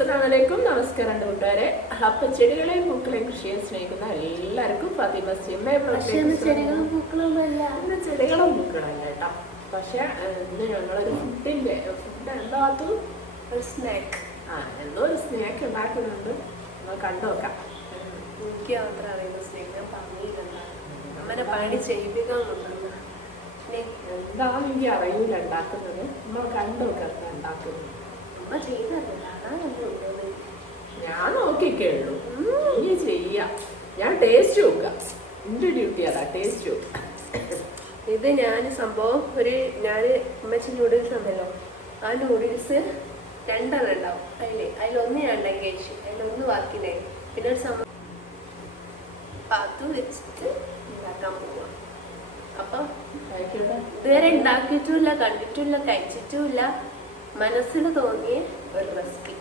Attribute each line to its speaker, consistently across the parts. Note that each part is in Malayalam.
Speaker 1: അസ്സലാമലൈക്കും നമസ്കാരം കൂട്ടുകാരെ. അപ്പൊ ചെടികളെയും പൂക്കളെയും കൃഷിയെ സ്നേഹിക്കുന്ന എല്ലാവർക്കും ഫാത്തിമ സിമ്മയെ
Speaker 2: ചെടികളും പൂക്കളൊന്നുമല്ല
Speaker 1: ചെടികളും പൂക്കളല്ല കേട്ടോ. പക്ഷെ ഇന്ന് ഞങ്ങളൊരു ഫുഡിന്റെ ഫുഡ് എന്താ അത്
Speaker 2: ഒരു സ്നാക്ക്
Speaker 1: ആ എന്തോ ഒരു സ്നാക്ക് ഉണ്ടാക്കുന്നുണ്ട്. നമ്മൾ കണ്ടു നോക്കാം.
Speaker 2: എനിക്ക് മാത്രം അറിയുന്ന സ്നാക്ക് ഞാൻ പറഞ്ഞില്ല അമ്മനെ പണി ചെയ്യിപ്പിക്കാന്നുണ്ടല്ലോ
Speaker 1: എന്താണെന്ന് എനിക്ക് അറിയില്ല ഉണ്ടാക്കുന്നത്. നമ്മൾ കണ്ടു നോക്കാം എന്താ ഉണ്ടാക്കുന്നത്.
Speaker 2: അമ്മ ചെയ്തറിയില്ല
Speaker 1: ഞാൻ നോക്കിക്കേള്ളൂ നീ ചെയ്യാം. ഞാൻ ടേസ്റ്റ് നോക്കാം. എന്റെ ഡ്യൂട്ടി അതാ ടേസ്റ്റ് നോക്കാം.
Speaker 2: ഇത് ഞാൻ സംഭവം ഒരു ഞാൻ അമ്മച്ചി നൂഡിൽസ് ഉണ്ടല്ലോ. ആ നൂഡിൽസ് രണ്ടെണ്ണം ഉണ്ടാവും. അതിൽ അതിലൊന്ന് ഞാൻ ഉണ്ടാക്കി കഴിച്ചു അതിലൊന്ന് വാക്കിനെ പിന്നെ ഒരു സംഭവം പാത്തു വെച്ചിട്ട് ഉണ്ടാക്കാൻ പോവാം. അപ്പം ഇതുവരെ ഉണ്ടാക്കിയിട്ടുമില്ല കണ്ടിട്ടുമില്ല കഴിച്ചിട്ടുമില്ല. മനസ്സിന് തോന്നിയ ഒരു റെസിപ്പി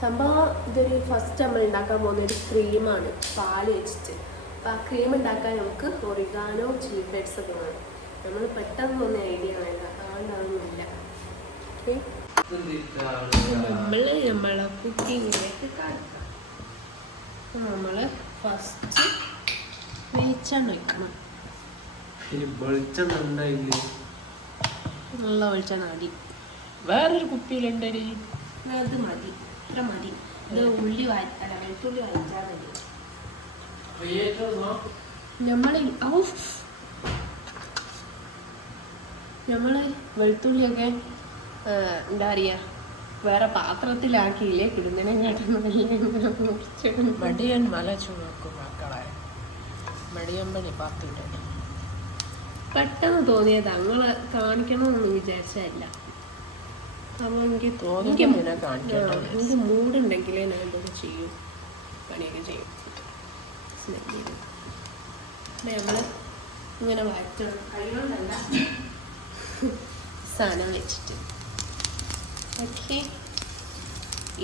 Speaker 2: സംഭവം ഇതൊരു ഫസ്റ്റ് നമ്മൾ ഉണ്ടാക്കാൻ പോകുന്ന ഒരു ക്രീമാണ് പാൽ വെച്ചിട്ട്. അപ്പം ആ ക്രീം ഉണ്ടാക്കാൻ നമുക്ക് ഒറിഗാനോ ചില്ലി ഫ്ലേക്സ് ഒക്കെ വേണം. നമ്മൾ പെട്ടെന്ന് തോന്നിയ ഐഡിയ വേണ്ട അതുകൊണ്ടാവുന്നില്ല ഓക്കെ നമ്മൾ നമ്മളെ കുക്കിങ്ങിലേക്ക് കാണിക്കാം. നമ്മൾ ഫസ്റ്റ് വെളിച്ചെണ്ണ
Speaker 3: വെക്കണം
Speaker 2: നല്ല വെളിച്ചെണ്ണ മതി
Speaker 1: വേറൊരു കുപ്പിയിലുണ്ടടി.
Speaker 2: അത് മതി. ഇത്ര മതി. ഇത് ഉള്ളി അല്ല വെളുത്തുള്ളി വായിച്ചാൽ മതി. നമ്മൾ നമ്മൾ വെളുത്തുള്ളിയൊക്കെ എന്താ പറയുക വേറെ പാത്രത്തിലാക്കിയില്ലേ? കിടുന്നതിനെ
Speaker 1: മടിയൻ മല ചുമക്കും മക്കളെ. മടിയമ്പനി പാത്തിട്ട്
Speaker 2: പെട്ടെന്ന് തോന്നിയത്. തങ്ങളെ കാണിക്കണമെന്ന് വിചാരിച്ചതല്ല. അപ്പോൾ എനിക്ക്
Speaker 1: പിന്നെ കാണിക്കണ്ട
Speaker 2: എനിക്ക് മൂടുണ്ടെങ്കിലേ ഞാൻ ഇതൊക്കെ ചെയ്യും. പണിയൊക്കെ ചെയ്യും. നമ്മൾ ഇങ്ങനെ വഴറ്റണം കൈകൊണ്ടല്ല. സാധനം വെച്ചിട്ട്. ഓക്കെ.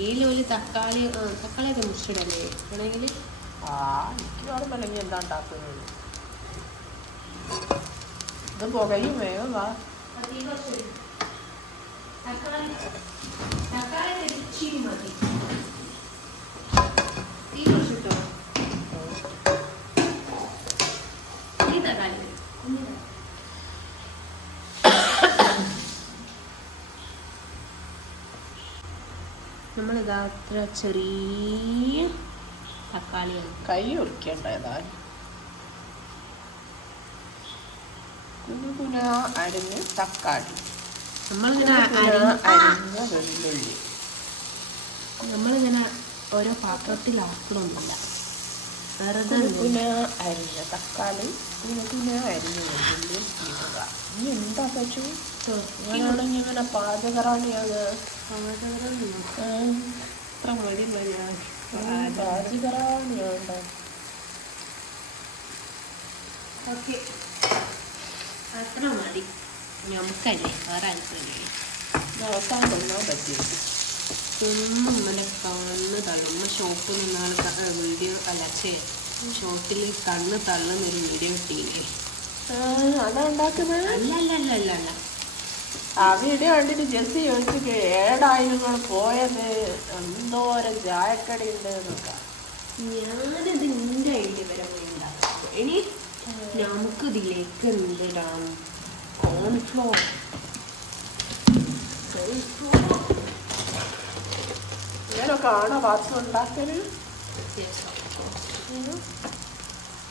Speaker 2: ഇതിലൊരു തക്കാളി ആ, തക്കാളിയൊക്കെ മുറിച്ചിടല്ലേ? ആണെങ്കിൽ
Speaker 1: ആ എനിക്ക് ഓർമ്മല്ല നീ എന്താ ഉണ്ടാക്കുന്നത്? ഇത് പുകയും വേഗം വാ.
Speaker 2: തക്കാളി തക്കാളി ഇച്ചിരി മതി. തീ കുറച്ചിട്ടോ ഈ തക്കാളി. നമ്മളിതാ അത്ര ചെറിയ തക്കാളി
Speaker 1: കൈ ഒളിക്കണ്ട ഏതായാലും. കുഞ്ഞു കുഞ്ഞ അരിഞ്ഞ് തക്കാളി.
Speaker 2: നമ്മളിങ്ങനെ
Speaker 1: അരിഞ്ഞ വെള്ളുള്ളി
Speaker 2: നമ്മളിങ്ങനെ ഓരോ പാത്രത്തിലാക്കണമൊന്നുമില്ല വെറുതെ
Speaker 1: കുഞ്ഞ അരിഞ്ഞ തക്കാളി കുഞ്ഞു കുഞ്ഞ അരിഞ്ഞ വെള്ളുള്ളി ഇടുക. നീ എന്താ പറ്റൂ ഞാനാണെങ്കിൽ ഇങ്ങനെ പാചകറാണിയാണ്
Speaker 2: അത്ര മതി ഞാൻ
Speaker 1: പാചകറാണിയാണ്
Speaker 2: ഓക്കെ. അത്ര മതി. നമുക്കല്ലേ വേറെ ആൾക്കല്ലേ
Speaker 1: നോക്കാൻ ഒന്നാൻ പറ്റില്ല
Speaker 2: ഒന്നും ഇന്നലെ കണ്ണ് തള്ളും ഷോപ്പിൽ നിന്നാൾ വീഡിയോ അല്ലച്ചേ ഷോപ്പിൽ കണ്ണ് തള്ളുന്ന ഒരു വീഡിയോ കിട്ടിയില്ലേ
Speaker 1: ആ വീഡിയോ കണ്ടിട്ട് ജെസ്സി ചോദിച്ചു ഏടായിരുന്നു പോയത്? എന്തോരം ചായക്കടി ഉണ്ട് എന്നൊക്കെ.
Speaker 2: ഞാനത് നിന്റെ ഐഡിയ വരെ പോയി ഉണ്ടാക്കാം. ഇനി നമുക്ക് ഇതിലേക്ക് എന്തിടാം? കോൺഫ്ലോർ
Speaker 1: ഇങ്ങനൊക്കെ ആണോ പാത്രം ഉണ്ടാക്കൽ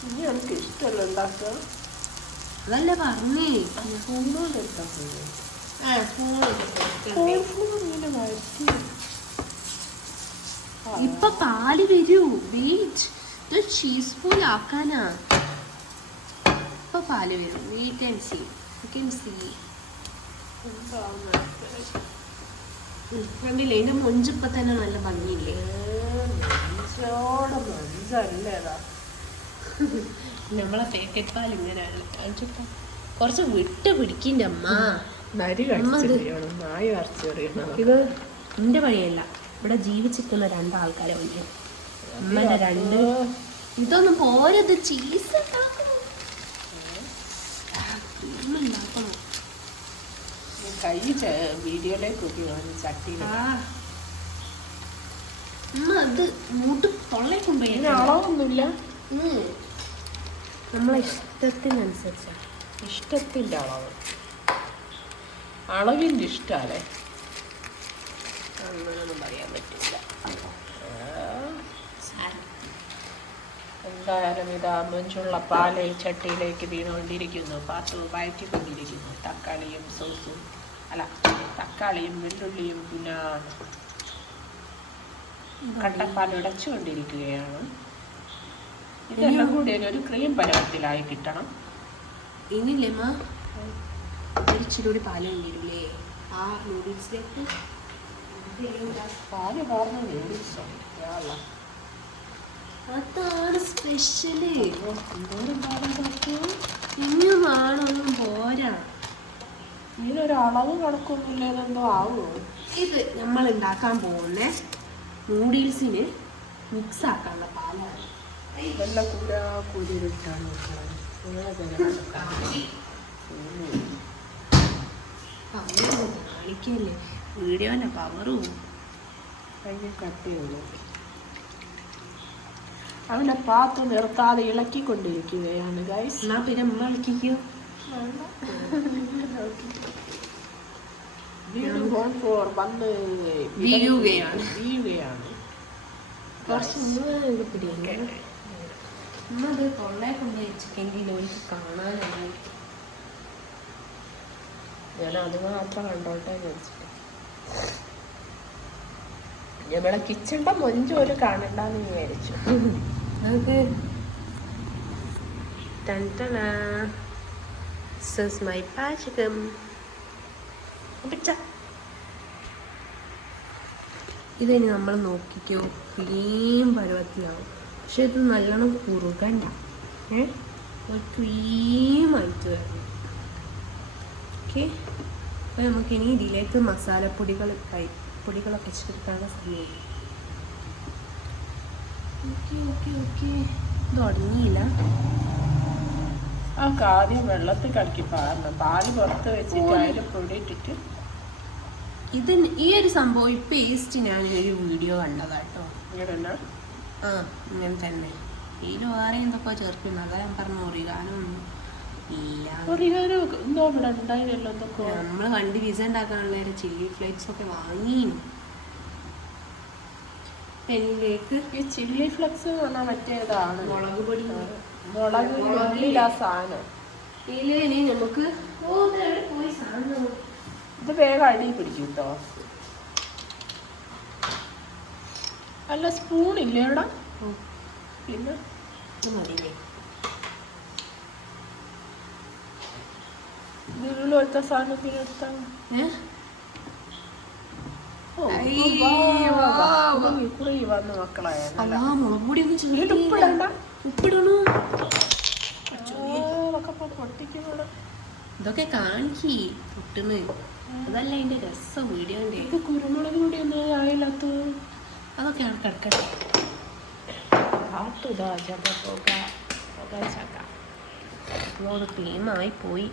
Speaker 1: ഇനി എനിക്ക് ഇഷ്ടമല്ല ഉണ്ടാക്കുക
Speaker 2: അതല്ല പറഞ്ഞേ
Speaker 1: സ്പൂണോട് ഉണ്ടാക്കുന്നത് ഇങ്ങനെ വരട്ടി
Speaker 2: ഇപ്പൊ പാൽ വരൂ. വെയിറ്റ് ഇത് ചീസ് പോലെ ആക്കാനാ. ഇപ്പൊ പാൽ വരും. Wait and see you see. കണ്ടില്ലേ ഇതിന്റെ മൊഞ്ചിപ്പൊ തന്നെ നല്ല ഭംഗിയില്ലേ? നമ്മളെ പാക്കറ്റ് പാൽ ഇങ്ങനെയാണ് കാണിച്ചിട്ടോ കുറച്ച് വിട്ട് പിടിക്കിന്റെ അമ്മ. ഇത് എന്റെ പണിയല്ല ഇവിടെ ജീവിച്ചിരിക്കുന്ന രണ്ടാൾക്കാരെ വന്നു അമ്മന്റെ രണ്ട് ഇതൊന്നും പോരത് ചീസ് ഉണ്ടാക്കണം cream ഉണ്ടാക്കണം
Speaker 1: കൈ വീഡിയോയിലേക്ക് നോക്കി
Speaker 2: ചട്ടി അത് മൂട്ട് തൊള്ളെ കൊണ്ടുപോയി
Speaker 1: അളവൊന്നുമില്ല.
Speaker 2: നമ്മളെ ഇഷ്ടത്തിനനുസരിച്ചാണ്
Speaker 1: ഇഷ്ടത്തിന്റെ അളവ്. അളവിന്റെ ഇഷ്ടമല്ലേ അങ്ങനൊന്നും പറയാൻ പറ്റില്ല. എന്തായാലും ഇതാ മഞ്ചുള്ള പാൽ ചട്ടിയിലേക്ക് വീണുകൊണ്ടിരിക്കുന്നു. പാത്തു വയറ്റിക്കൊണ്ടിരിക്കുന്നു തക്കാളിയും സോസും. അല്ല തക്കാളിയും വെള്ളുള്ളിയും പിന്നെ കട്ടപ്പാൽ ഉടച്ചുകൊണ്ടിരിക്കുകയാണ്. ഇതെല്ലാം കൂടി ഒരു ക്രീം പരുവത്തിലായി കിട്ടണം.
Speaker 2: ഇനിയില്ലേ കൂടി പാൽ വേണ്ടിയില്ലേ ആ നൂഡിൽസിലേക്ക്
Speaker 1: പാൽ പാർന്ന നൂഡിൽസോ
Speaker 2: അതാണ്
Speaker 1: സ്പെഷ്യൽ
Speaker 2: ഇനിയും വേണമൊന്നും പോരാ.
Speaker 1: ഇതിനൊരു അളവ് കണക്കൊന്നുമില്ല ഇതെന്തോ ആവുമോ
Speaker 2: ഇത് നമ്മൾ ഉണ്ടാക്കാൻ പോകുന്ന നൂഡിൽസിന് മിക്സ് ആക്കാനുള്ള പാലാണ്.
Speaker 1: ഇതെല്ലാം കൂടെ കൂടിയിട്ടാണ്
Speaker 2: പവറും കാണിക്കല്ലേ. വീഡിയോന്റെ പവറും
Speaker 1: കഴിഞ്ഞ കട്ടിയുള്ളൂ. അവന്റെ പാത്രം നിർത്താതെ ഇളക്കിക്കൊണ്ടിരിക്കുകയാണ് ഗൈസ്
Speaker 2: എന്നാ പിന്നെ അമ്മ കളിക്കോ വീഴുകയാണ്.
Speaker 1: വീഴുകയാണ്
Speaker 2: കൊണ്ടുപോയി വെച്ചിട്ടെങ്കിൽ എനിക്ക്
Speaker 1: ഞാൻ അത് മാത്രം കണ്ടോട്ടെ വിചാരിച്ചിട്ട് ഞമ്മളെ കിച്ചണിന്റെ മൊഞ്ച് ഒരു കാണണ്ടെന്ന് വിചാരിച്ചു.
Speaker 2: നമുക്ക് ടൻടനാ This മൈ പാചകം ഇതിന് നമ്മൾ നോക്കിക്കോ. ക്രീം പരുവത്തിലാവും. പക്ഷെ ഇത് നല്ലോണം കുറുകണ്ട. ഏ? ഒരു ക്രീമായിട്ട് വരണം. ഓക്കെ? അപ്പോൾ നമുക്കിനി ഇതിലേക്ക് മസാലപ്പൊടികൾ പൊടികളൊക്കെ ചേർക്കാനുള്ള സമയം. Okay okay okay. ഇത് തുടങ്ങിയില്ല
Speaker 1: ആ ആദ്യം വെള്ളത്തിൽ കലക്കി പാരണം പാൽ പുറത്ത് വെച്ചിട്ട് അതിൽ പൊടി ഇട്ടിട്ട്.
Speaker 2: ഇത് ഈ ഒരു സംഭവം ഈ പേസ്റ്റ് ഞാൻ ഒരു വീഡിയോ കണ്ടതാട്ടോ. ആ ഇങ്ങനെ തന്നെ. ഇതിൽ വേറെ എന്തൊക്കെ ചേർക്കുന്നു. അതാ ഞാൻ പറഞ്ഞു ഒറിഗാനൊന്നും നമ്മൾ വണ്ടി വിസ ഉണ്ടാക്കാനുള്ള ചില്ലി ഫ്ലേക്സ് ഒക്കെ വാങ്ങിയിരുന്നു പെനിലേക്ക്
Speaker 1: ഈ ചില്ലി ഫ്ലേക്സ് മറ്റേതാണ്?
Speaker 2: മുളക് പൊടി.
Speaker 1: മുളക് ആ സാധനം.
Speaker 2: ഇനി നമുക്ക് പോയി സാധനം
Speaker 1: ഇത് വേഗം അടി പിടിക്കും കേട്ടോ അല്ല സ്പൂൺ ഇല്ലേ ഇവിടെ പിന്നെ?
Speaker 2: ഇത്
Speaker 1: സാധനം സാധനത്തിന് എടുത്താൽ
Speaker 2: ഏഹ്
Speaker 1: ഓ,
Speaker 2: വാ, വാ.
Speaker 1: കുറുകി, കുറുകി വന്ന് മക്കളെ
Speaker 2: അല്ലാ മുളക് പൊടി ഒന്നും
Speaker 1: ഇതിൽ ഉപ്പിടണ്ട
Speaker 2: ഉപ്പിടണോ? ഇതൊക്കെ കാണിക്കി പൊട്ടുന്ന്. അതല്ല അതിന്റെ രസം വീഡിയോന്റെ.
Speaker 1: കുരുമുളക് കൂടി ഒന്നും ആയില്ലാത്ത
Speaker 2: അതൊക്കെ ആണ് കിടക്കട്ടെ. ക്ലീമായി പോയി.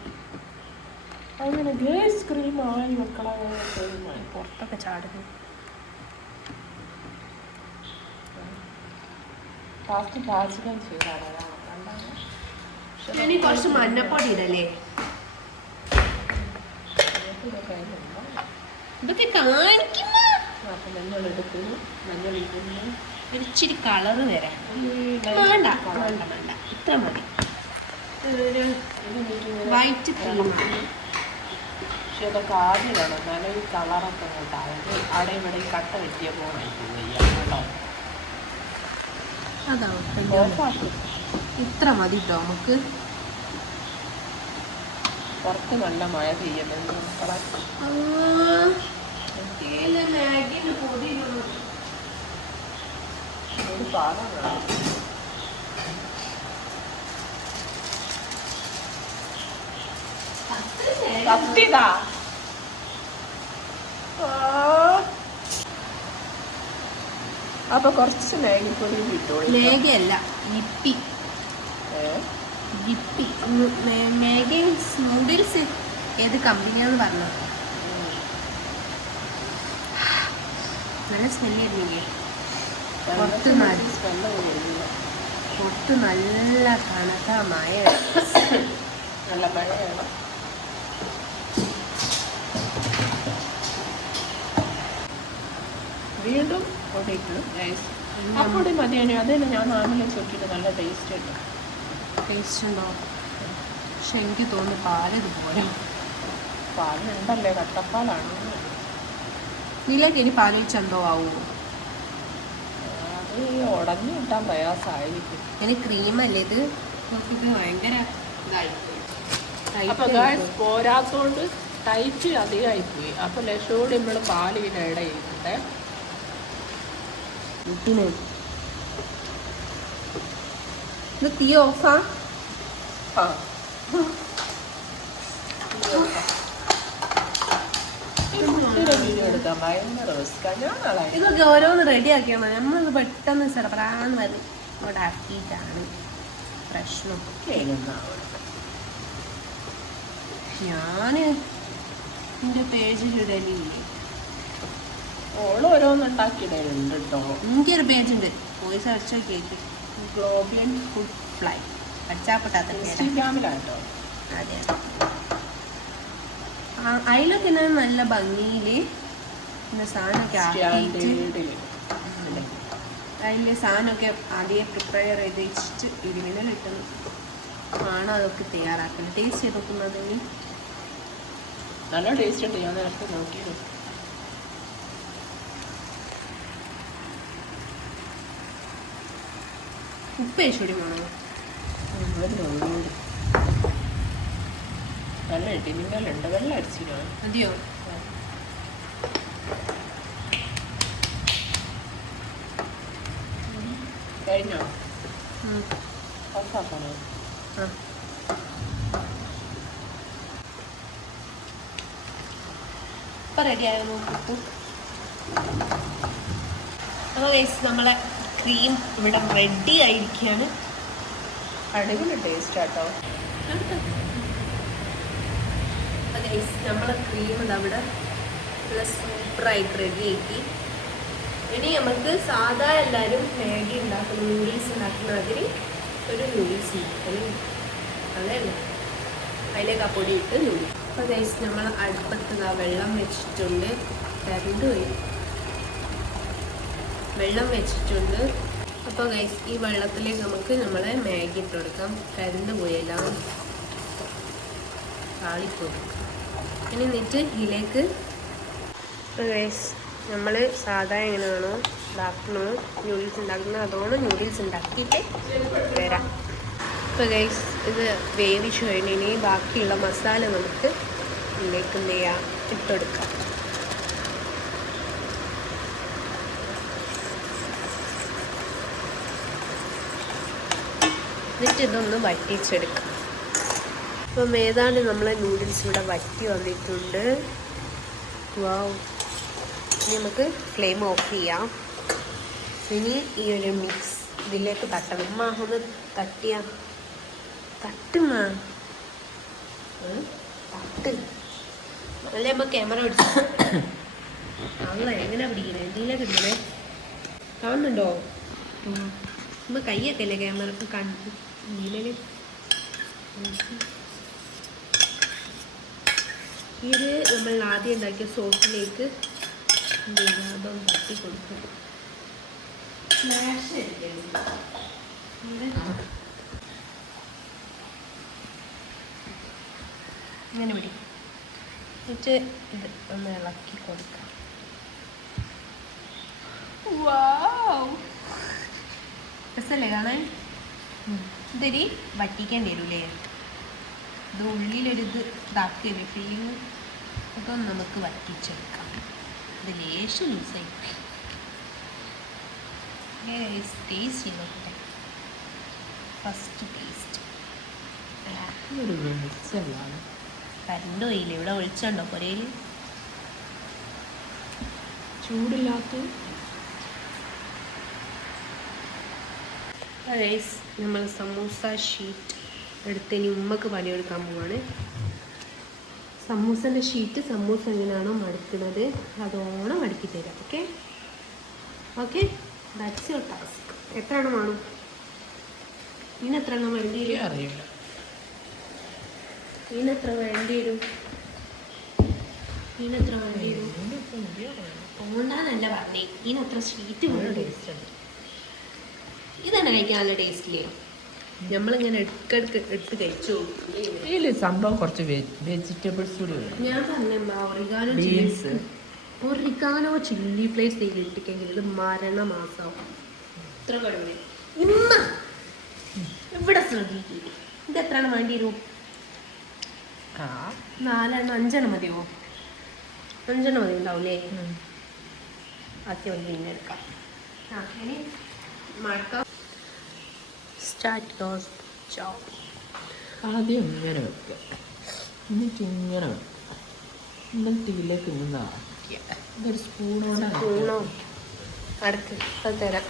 Speaker 1: അങ്ങനെ ഗ്ലേസ് ക്രീമായി മക്കളെ
Speaker 2: പുറത്തൊക്കെ ചാടുന്നു.
Speaker 1: ലാസ്റ്റ് പാചകം ചെയ്താണ്
Speaker 2: കുറച്ച് മഞ്ഞപ്പൊടി ഇടല്ലേ?
Speaker 1: ഇതൊക്കെ
Speaker 2: കാണിക്കുന്ന.
Speaker 1: മഞ്ഞൾ എടുക്കുന്നു മഞ്ഞൾ ഇടുന്നു.
Speaker 2: കളറ് വരാം വേണ്ട വേണ്ട വേണ്ട. ഇത്ര മതി. ഒരു വൈറ്റ് ക്രീമാണ്
Speaker 1: പക്ഷെ ഇതൊക്കെ ആദ്യം വേണം എന്നാലും ഈ കളറൊക്കെ അങ്ങോട്ടായത് അവിടെ ഇവിടെ ഈ കട്ട വെട്ടിയ പോകണം കേട്ടോ. ഓഫാക്കും
Speaker 2: ഇത്ര മതി കേട്ടോ നമുക്ക്.
Speaker 1: പുറത്ത് നല്ല മഴ പെയ്യുന്നുണ്ട് മക്കളെ.
Speaker 2: മാഗിന്റെ
Speaker 1: അപ്പോൾ കുറച്ച് മാഗിപ്പൊടി കിട്ടും
Speaker 2: ലേഖയല്ല ഇപ്പി ജിപ്പി മാഗി നൂഡിൽസ് ഏത് കമ്പനിയാന്ന് പറഞ്ഞു? നല്ല സ്മെല്ലായിരുന്നു പുറത്ത് പുറത്ത് നല്ല കണക്ക മഴ.
Speaker 1: നല്ല മഴയാണ്. വീണ്ടും ഗൈസ് ആ പൊടി മതിയാണ് അതന്നെ ഞാൻ നാമിലെ ചുറ്റിട്ട് നല്ല ടേസ്റ്റ് ഉണ്ട്.
Speaker 2: ടേസ്റ്റ് ഉണ്ടോ? പക്ഷെ എനിക്ക് തോന്നുന്നു പാൽ ഇതുപോലെ.
Speaker 1: പാലുണ്ടല്ലേ കട്ടപ്പാലാണ്?
Speaker 2: ഇതിലേക്ക് ഇനി പാൽ ഒഴിച്ചെന്തോ ആവുമോ
Speaker 1: അത് ഉടഞ്ഞു കിട്ടാൻ പ്രയാസമായിരിക്കും.
Speaker 2: ഇനി ക്രീമല്ലേ ഇത്? നോക്കിയിട്ട് ഭയങ്കര ഇതായിപ്പോയി
Speaker 1: അപ്പൊ ഗായ്സ് പോരാത്തോണ്ട് ടൈറ്റ് അധികമായി പോയി. അപ്പൊ ലക്ഷോട് നമ്മൾ പാൽ ഇതിന്റെ ഇടയിരിക്കട്ടെ
Speaker 2: ഇത് തീ ഓഫാ?
Speaker 1: ആ.
Speaker 2: ഇതൊക്കെ ഓരോന്ന് റെഡി ആക്കിയാൽ മതി. നമ്മളത് പെട്ടെന്ന് ചെറുപ്രാന്ന് പറഞ്ഞ് ഇവിടെ ആക്കിയിട്ടാണ് പ്രശ്നം. ഞാൻ എന്റെ പേജിലിടലില്ലേ
Speaker 1: ഓൾ ഓരോന്നുണ്ടാക്കിയിടുന്നുണ്ട് കേട്ടോ
Speaker 2: എനിക്കൊരു പേജുണ്ട്. പോയി സെർച്ച് നോക്കിയിട്ട്.
Speaker 1: Globian
Speaker 2: food fly.
Speaker 1: ഇൻസ്റ്റഗ്രാമിലാട്ടോ.
Speaker 2: അതെ. അതിലൊക്കെ ഞാൻ നല്ല ഭംഗിയിൽ പിന്നെ സാധനമൊക്കെ ആക്കിയിട്ട്
Speaker 1: സ്റ്റാൻഡേർഡിൽ
Speaker 2: അതിന്റെ സാധനമൊക്കെ ആദ്യം പ്രിപ്പയർ ചെയ്ത് വെച്ചിട്ട് ഇരുവിനെ കിട്ടുന്നു ആണ് അതൊക്കെ തയ്യാറാക്കുന്നത് ടേസ്റ്റ് ചെയ്ത് നോക്കുന്നതിന്
Speaker 1: നല്ല ടേസ്റ്റ് ഉണ്ട്. ഞാൻ നിനക്ക് നോക്കിയത്.
Speaker 2: ഉപ്പ് ഏച്ചൂടി വേണോ
Speaker 1: നല്ല ഇടിമിന്നലുണ്ട് വെള്ളം അടിച്ചിനോ
Speaker 2: മതിയോ?
Speaker 1: കഴിഞ്ഞോ. ഓഫാക്കണോ
Speaker 2: ആ. ഇപ്പൊ റെഡിയായോ നോക്കൂ അപ്പോൾ guys, നമ്മളെ ക്രീം ഇവിടെ റെഡി ആയിരിക്കുകയാണ്
Speaker 1: അടിപൊളി ടേസ്റ്റ് ആട്ടോ.
Speaker 2: നമ്മളെ ക്രീം അവിടെ നല്ല സൂപ്പറായിട്ട് റെഡി ആക്കി. ഇനി നമുക്ക് സാധാ എല്ലാവരും മാഗി ഉണ്ടാക്കുന്ന നൂഡിൽസ് ഉണ്ടാക്കുന്ന മാതിരി ഒരു നൂഡിൽസ് ഉണ്ടാക്കണം. അതല്ല അതിലേക്ക് ആ പൊടി ഇട്ട് നൂഡിൽസ് അപ്പോൾ ഗൈസ് നമ്മൾ അടുപ്പത്ത് വെള്ളം വെച്ചിട്ടുണ്ട്. കരണ്ട് പോയി വെള്ളം വെച്ചിട്ടുണ്ട്. അപ്പോൾ ഗൈസ് ഈ വെള്ളത്തിലേക്ക് നമുക്ക് നമ്മളെ മാഗി ഇട്ട് കൊടുക്കാം. കരണ്ട് പോയെല്ലാം. താളിപ്പോകും ഇനി എന്നിട്ട് ഇതിലേക്ക് ഗൈസ് നമ്മൾ സാധാ എങ്ങനെയാണോ ഇതാക്കണോ ന്യൂഡിൽസ് ഉണ്ടാക്കുന്നത് അതോണം ന്യൂഡിൽസ് ഉണ്ടാക്കിയിട്ട് വരാം. അപ്പോൾ ഗൈസ് ഇത് വേവിച്ച് കഴിഞ്ഞ് ഇനി ബാക്കിയുള്ള മസാല നമുക്ക് ഇതിലേക്ക് എന്ത് ചെയ്യാം? ഇട്ടെടുക്കാം എന്നിട്ട് ഇതൊന്ന് വറ്റിച്ചെടുക്കാം. അപ്പം ഏതാണ്ട് നമ്മളെ നൂഡിൽസ് ഇവിടെ വറ്റി വന്നിട്ടുണ്ട്. വാവ് ഇനി നമുക്ക് ഫ്ലെയിം ഓഫ് ചെയ്യാം. ഇനി ഈ ഒരു മിക്സ് ഇതിലേക്ക് തട്ടണം. അമ്മ ഒന്ന് തട്ടിയ. തട്ടുമ്മ തട്ട്. അല്ലേ അമ്മ ക്യാമറ പിടിച്ചു? അല്ല എങ്ങനെ പിടിക്കണേ? എന്തെങ്കിലും പിടിക്കണേ കാണുന്നുണ്ടോ? അമ്മ കൈയൊക്കെ അല്ലേ ക്യാമറ കണ്ടു നീലല് ഇത് നമ്മൾ ആദ്യം ഉണ്ടാക്കിയ സോസിലേക്ക് അതൊന്ന് തട്ടി കൊടുക്കും ഇങ്ങനെ പിടി. എന്നിട്ട് ഇത് ഒന്ന് ഇളക്കി കൊടുക്കാം രസമല്ലേ കാണാൻ? ഇതൊരു വറ്റിക്കേണ്ടി വരൂലേ? ഇത് ഉള്ളിലൊരിത് വരും ഫീൽ. അതൊന്ന് നമുക്ക് വറ്റിച്ചെടുക്കാം. ഇത് ലേശം ലൂസായി ടേസ്റ്റ് ചെയ്ത് നോക്കട്ടെ ഫസ്റ്റ് ടേസ്റ്റ് കരണ്ട് പോയില്ലേ? ഇവിടെ ഒഴിച്ചുണ്ടോ പൊരയിൽ
Speaker 1: ചൂടില്ലാത്ത
Speaker 2: റൈസ് നമ്മൾ സമൂസ ഷീറ്റ് എടുത്ത് ഇനി ഉമ്മക്ക് പണിയെടുക്കാൻ പോവാണ്. സമൂസന്റെ ഷീറ്റ് സമൂസ എങ്ങനെയാണോ മടുക്കുന്നത് അതോണം മടുക്കി തരാം okay okay that's your task എത്ര എണ്ണം വേണം? ഇനി എത്ര എണ്ണം വേണ്ടി വരും?
Speaker 1: അറിയില്ല.
Speaker 2: ഇനി എത്ര വേണ്ടി വരും? ഇനി എത്ര വേണ്ടി വരും? ഓണ്ടാന്നല്ല പറഞ്ഞേ. ഇനി എത്ര ഷീറ്റ് ടേസ്റ്റ് വരും ഇതന്നെ കഴിക്കാൻ നല്ല ടേസ്റ്റില്ലേ നമ്മളിങ്ങനെ ഇടക്കിടക്ക് എടുത്ത് കഴിച്ചു.
Speaker 1: ഇതിൽ സംഭവം കുറച്ച് വെജിറ്റബിൾസ് കൂടി
Speaker 2: ഞാൻ പറഞ്ഞ ഒറിഗാനോ. ചില്ലി ഫ്ലേസ് ഇട്ടിട്ടെങ്കിൽ ഇത് മരണമാസാവും ഇത്ര കടുവേ ഇമ്മ ഇവിടെ ശ്രദ്ധിക്കും? ഇത് എത്ര എണ്ണം വേണ്ടി വരും?
Speaker 1: ആ
Speaker 2: നാലെണ്ണം അഞ്ചെണ്ണം മതിയോ? അഞ്ചെണ്ണം മതി
Speaker 1: ഉണ്ടാവൂലേ.
Speaker 2: ബാക്കി വന്ന് പിന്നെ എടുക്കാം. ആ ഇനി മഴക്കാം യോർ ജോബ്
Speaker 1: ആദ്യം ഇങ്ങനെ വെക്കുക എന്നിട്ട് ഇങ്ങനെ വെക്കുക എന്നിട്ട് ഇതിലേക്ക് നിന്ന് ഇതൊരു സ്പൂണോടെ
Speaker 2: അടുത്ത് അത് തരാം.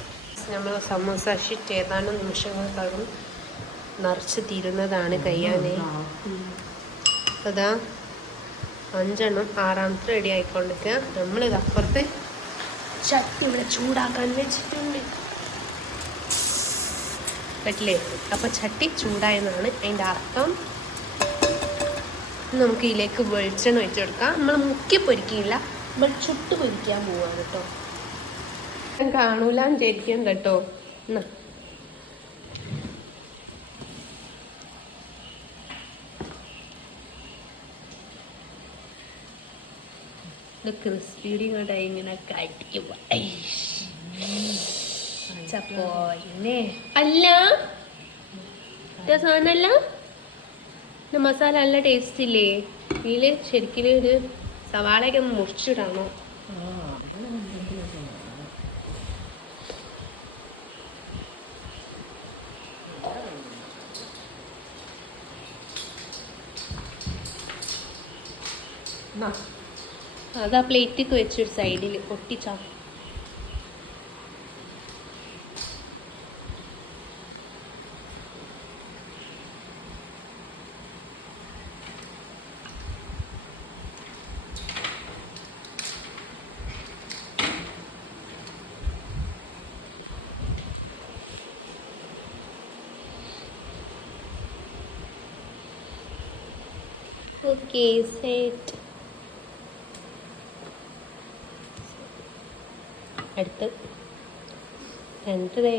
Speaker 2: നമ്മൾ സമോസ ഷിറ്റ് ഏതാനും നിമിഷങ്ങൾക്കകം നിറച്ച് തീരുന്നതാണ് കയ്യാനെ അതാ അഞ്ചെണ്ണം ആറാമത്തെ റെഡി ആയിക്കൊണ്ടിരിക്കുക. നമ്മളിത് അപ്പുറത്ത് ചട്ടി ഇവിടെ ചൂടാക്കാൻ വെച്ചിട്ടുണ്ട്. പറ്റില്ലേ അപ്പൊ ചട്ടി ചൂടായെന്നാണ് അതിന്റെ അർത്ഥം. നമുക്ക് ഇതിലേക്ക് വെളിച്ചെണ്ണ ഒഴിച്ചെടുക്കാം. നമ്മൾ മുക്കി പൊരിക്കില്ല. നമ്മൾ ചുട്ട് പൊരിക്കാൻ പോവാണ് കേട്ടോ. കാണൂലാന്ന് വിചാരിക്കാം കേട്ടോ. എന്നാ. ക്രിസ്പിയുടെ ഇങ്ങോട്ട് ഇങ്ങനെ കടിക്കും അല്ല. മസാല നല്ല ടേസ്റ്റ് ഇല്ലേ? ഇതിൽ ശരിക്കും ഒരു സവാളയൊക്കെ ഒന്ന് മുറിച്ചിടാണോ. അതാ പ്ലേറ്റിക്ക് വെച്ചൊരു സൈഡിൽ ഒട്ടിച്ചാ ഓക്കെ സെറ്റ് അടുത്ത്. രണ്ടരേ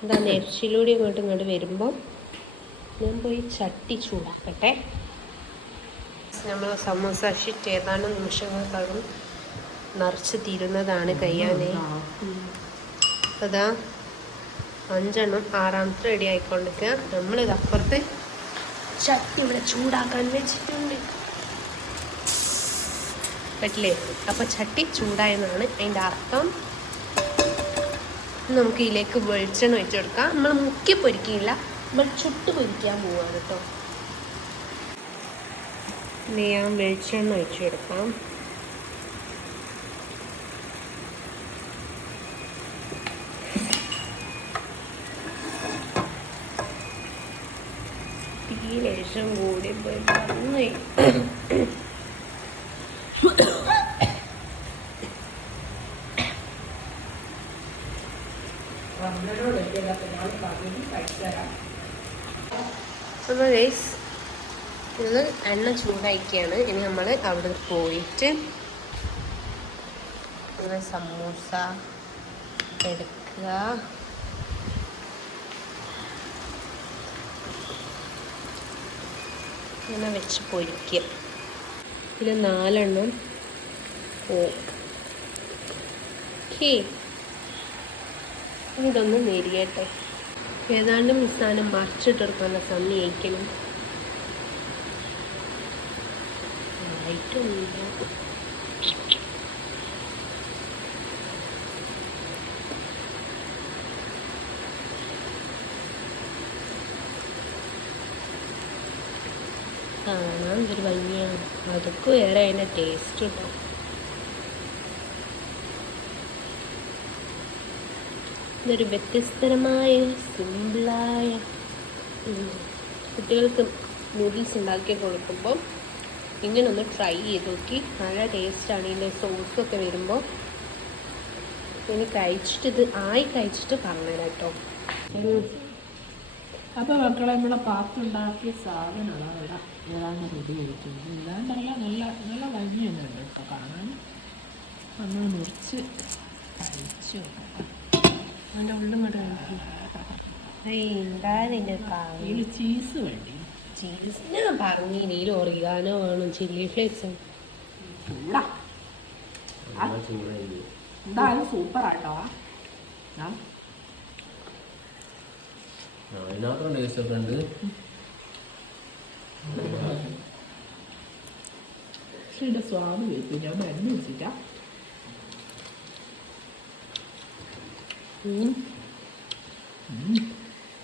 Speaker 2: എന്താ നെരിച്ചിലൂടെ ഇങ്ങോട്ട് ഇങ്ങോട്ട് വരുമ്പോൾ ഞാൻ പോയി ചട്ടി ചൂടാക്കട്ടെ. നമ്മൾ സമോസ ഷിറ്റ് ഏതാനും നിമിഷങ്ങൾക്കകം നിറച്ച് തീരുന്നതാണ് കയ്യാനെ. അതാ അഞ്ചെണ്ണം ആറാമത്തെ റെഡി ആയിക്കൊണ്ടിരിക്കുക. നമ്മളിത് അപ്പുറത്ത് ചട്ടി ഇവിടെ ചൂടാക്കാൻ വെച്ചിട്ടുണ്ട്. പറ്റില്ലേ അപ്പൊ ചട്ടി ചൂടായെന്നാണ് അതിന്റെ അർത്ഥം. നമുക്ക് ഇതിലേക്ക് വെളിച്ചെണ്ണ ഒഴിച്ചെടുക്കാം നമ്മൾ മുക്കി പൊരിക്കില്ല നമ്മൾ ചുട്ട് പൊരിക്കാൻ പോവാണ് കേട്ടോ. ഞാൻ വെളിച്ചെണ്ണ ഒഴിച്ചെടുക്കാം തീ ലേശം കൂടി പോയി പറഞ്ഞു ഇത് എണ്ണ ചൂടാക്കിയാണ് ഇനി നമ്മൾ അവിടെ പോയിട്ട് സമൂസ എടുക്കുക. ഇങ്ങനെ വെച്ച് പൊരിക്കുക. ഇതിൽ നാലെണ്ണം ഇനി ഇതൊന്ന് നെരിയട്ടെ. ഏതാണ്ട് മിസ്സാനം മറിച്ചിട്ടെടുക്കുന്ന സമയക്കണം ആയിട്ടൊന്നുമില്ല. കാണാൻ ഒരു ഭംഗിയാണ്. അതൊക്കെ വേറെ അതിന്റെ ടേസ്റ്റ് ഉണ്ടാവും ഇതൊരു വ്യത്യസ്തരമായ സിമ്പിളായ കുട്ടികൾക്ക് നൂഡിൽസ് ഉണ്ടാക്കി കൊടുക്കുമ്പോൾ ഇങ്ങനെ ഒന്ന് ട്രൈ ചെയ്ത് നോക്കി. നല്ല ടേസ്റ്റാണ് ഇതിന്റെ സോസൊക്കെ വരുമ്പോൾ ഇനി കഴിച്ചിട്ട് ഇത് ആയി കഴിച്ചിട്ട് പറഞ്ഞുതരാം കേട്ടോ.
Speaker 1: അപ്പോൾ മക്കളെ നമ്മളെ പാത്തുണ്ടാക്കിയ സാധനമാണ് അവിടെ ഏതാണ്ട് റെഡി ചെയ്തിട്ടുണ്ട് ഏതാണ്ടല്ല നല്ല നല്ല ഭംഗി തന്നെ ഉണ്ട് കേട്ടോ കാണാൻ. നമ്മൾ മുറിച്ച് കഴിച്ചു അതിന്റെ ഉള്ളും കൂടെ ഇതിൽ ചീസ് വേണ്ടി?
Speaker 2: ചീസ് ഞാൻ പറഞ്ഞില്ലേ ഇതിൽ ഒറിഗാനോ വേണം ചില്ലി ഫ്ലേക്സ്
Speaker 1: സൂപ്പർ ആ
Speaker 3: അതിനകത്തും ടേസ്റ്റ് ഒക്കെ ഉണ്ട്
Speaker 1: പക്ഷെ ഇതിന്റെ സ്വാദ് വെച്ചു ഞാൻ മരുന്ന് വെച്ചിട്ടാ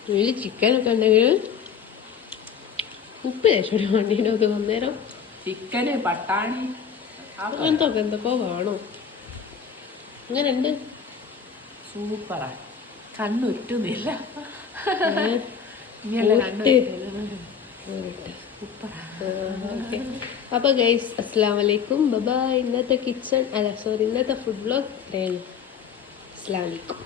Speaker 2: ഇതിൽ ചിക്കനൊക്കെ ഉണ്ടെങ്കിൽ ഉപ്പ് ചേച്ചി വണ്ടീന്റെ അത് വന്നേരം.
Speaker 1: ചിക്കന് പട്ടാണി.
Speaker 2: അങ്ങനത്തൊക്കെ എന്തൊക്കെ കാണോ. വേണോ അങ്ങനെ ഉണ്ട്
Speaker 1: സൂപ്പറാണ് കണ്ണുറ്റുന്നില്ല
Speaker 2: അപ്പോൾ ഗൈസ് അസ്സാം വലൈക്കും ബബാ ഇന്നത്തെ കിച്ചൺ അല്ല സോറി ഇന്നത്തെ ഫുഡ് ബ്ലോഗ് ഇത്രയാണ്. അസ്സാം വലൈക്കും